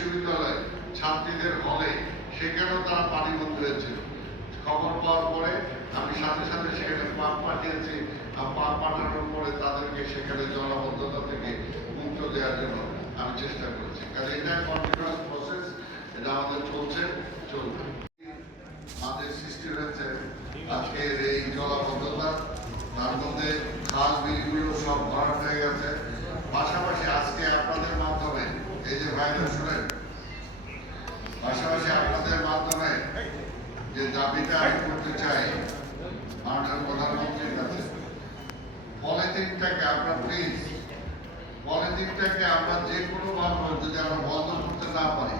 বিশ্ববিদ্যালয় ছাত্রীদের হলে সেখানেও তারা পানিবন্ধ হয়েছিল। খবর পাওয়ার পরে আমি সাথে সাথে সেখানে পাম্প পাঠিয়েছি। পাম্প পাঠানোর পরে তাদেরকে সেখানে জলাবদ্ধতা থেকে মুক্ত দেওয়ার জন্য আমি চেষ্টা করেছি। কাজে এটা কন্টিনিউয়াস প্রসেস, এটা আমাদের চলবে। আমাদের সৃষ্টি হয়েছে আজকের এই জলাবদ্ধতা, তার মধ্যে খাল বিলগুলো সব ভরাট হয়ে গেছে। পাশাপাশি আজকে আপনাদের মাধ্যমে এই যে ভাইরা শুনেন, পাশাপাশি আপনাদের মাধ্যমে যে দাবিটা আমি করতে চাই মাননীয় প্রধানমন্ত্রীর কাছে, পলিথিনটাকে আমরা প্লিজ, পলিথিনটাকে আমরা যে কোনোভাবে যদি আমরা বন্ধ করতে না পারি,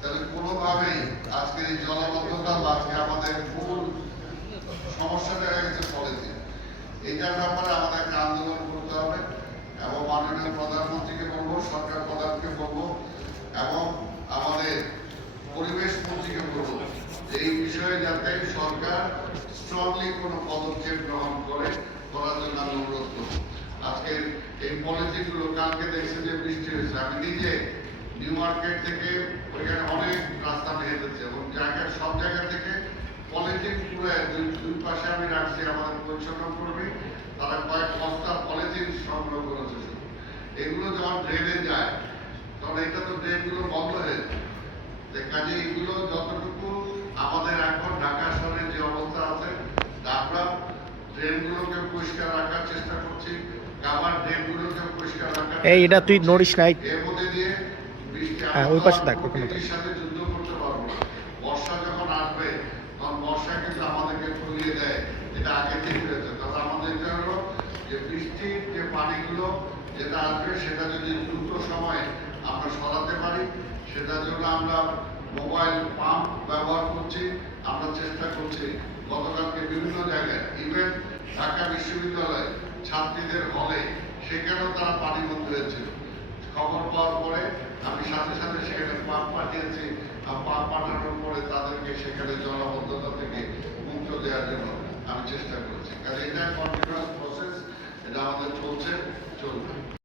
তাহলে কোনোভাবেই আজকের এই জলাবদ্ধতা বা আজকে আমাদের মূল সমস্যাটা হয়ে গেছে পলিথিন। এটার ব্যাপারে আমাদের একটা আন্দোলন করতে হবে এবং মাননীয় প্রধানমন্ত্রীকে বলবো, সরকার প্রধানকে বলবো এবং আমাদের পরিবেশ মন্ত্রীকে বলবো যে এই বিষয়ে যাতে সরকার স্ট্রংলি কোনো পদক্ষেপ গ্রহণ করার জন্য আমি অনুরোধ করবো। আজকের এই পলিথিন গুলো, কালকে দেখছি যে বৃষ্টি হয়েছে, আমি নিজে নিউ মার্কেট থেকে ওইখানে অনেক রাস্তা হেঁটেছে এবং সব জায়গা থেকে পলিথিন পুরো দুই পাশে আমি রাখছি। আমাদের পরিচ্ছন্ন করবে তারা কয়েক বস্তা পলিথিন সংগ্রহ করেছে। এগুলো যখন ড্রেনে যায় তখন এটা তো ড্রেনগুলো বন্ধ হয়ে যায়। কাজে এগুলো যতটুকু আমাদের এখন ঢাকা শহরের যে অবস্থা আছে, আমরা ড্রেনগুলোকে পরিষ্কার রাখার চেষ্টা করছি, কাভার ড্রেনগুলোকে পরিষ্কার রাখার। এটা তুই নড়িস নাই, এর মধ্যে দিয়ে বৃষ্টি ওই পাশে দেখ, প্রকৃতির সাথে যুদ্ধ করতে পারবো না। বর্ষা যখন আসবে তখন বর্ষা কিন্তু আমাদেরকে তলিয়ে দেয়, এটা আগে থেকে হয়েছে। তবে আমাদের এটা হলো যে বৃষ্টির যে পানিগুলো যেটা আসবে সেটা যদি দ্রুত সময়ে আমরা সরাতে পারি, সেটার জন্য আমরা মোবাইল পাম্প ব্যবহার করছি। আমরা চেষ্টা করছি গতকালকে বিভিন্ন জায়গায়, ইভেন ঢাকা বিশ্ববিদ্যালয় ছাত্রীদের হলে সেখানেও তারা পানিবন্ধ হয়েছিল। খবর পাওয়ার পরে আমি সাথে সাথে সেখানে পাম্প পাঠিয়েছি। পাম্প পাঠানোর পরে তাদেরকে সেখানে জলাবদ্ধতা